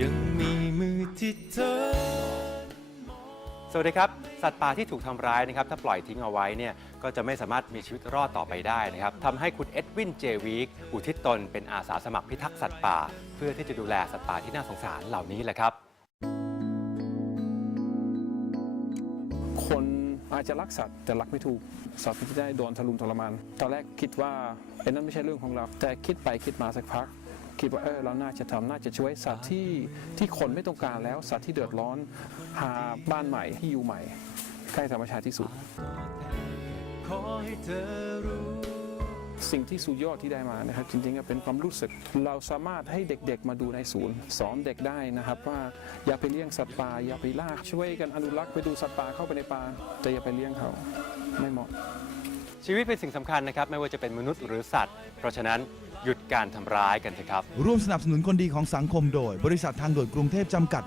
ยังมีมือที่เธอ สวัสดีครับ สัตว์ป่าที่ถูกทำร้ายนะครับ ถ้าปล่อยทิ้งเอาไว้เนี่ยก็จะไม่สามารถมีชีวิตรอดต่อไปได้นะครับทำให้คุณเอ็ดวินเจวีกอุทิศตนเป็นอาสาสมัครพิทักษ์สัตว์ป่า เพื่อที่จะดูแลสัตว์ป่าที่น่าสงสารเหล่านี้แหละครับ คนอาจจะรักสัตว์แต่รักไม่ถูก สัตว์มันจะได้โดนทารุณทรมาน ตอนแรกคิดว่าไอ้นั่นไม่ใช่เรื่องของเรา แต่คิดไปคิดมาสักพัก คิดว่าเออเราน่าจะทำน่าจะช่วยสัตว์ที่ที่คนไม่ต้องการแล้วสัตว์ที่เดือดร้อนหาบ้านใหม่ที่อยู่ใหม่ ใกล้ธรรมชาติที่สุดขอให้เธอรู้สิ่งที่สุดยอดที่ได้มานะครับ จริงๆก็เป็นความรู้สึก เราสามารถให้เด็กๆมาดูในศูนย์ สอนเด็กได้นะครับ ว่าอย่าไปเลี้ยงสัตว์ป่าอย่าไปล่าช่วยกันอนุรักษ์ไปดูสัตว์ป่าเข้าไปในป่าแต่อย่าไปเลี้ยงเขาไม่เหมาะ ชีวิตเป็นสิ่งสำคัญนะครับ ไม่ว่าจะเป็นมนุษย์หรือสัตว์ เพราะฉะนั้นหยุดการทำร้ายกันเถอะครับ ร่วมสนับสนุนคนดีของสังคมโดย บริษัททางด่วนกรุงเทพจำกัด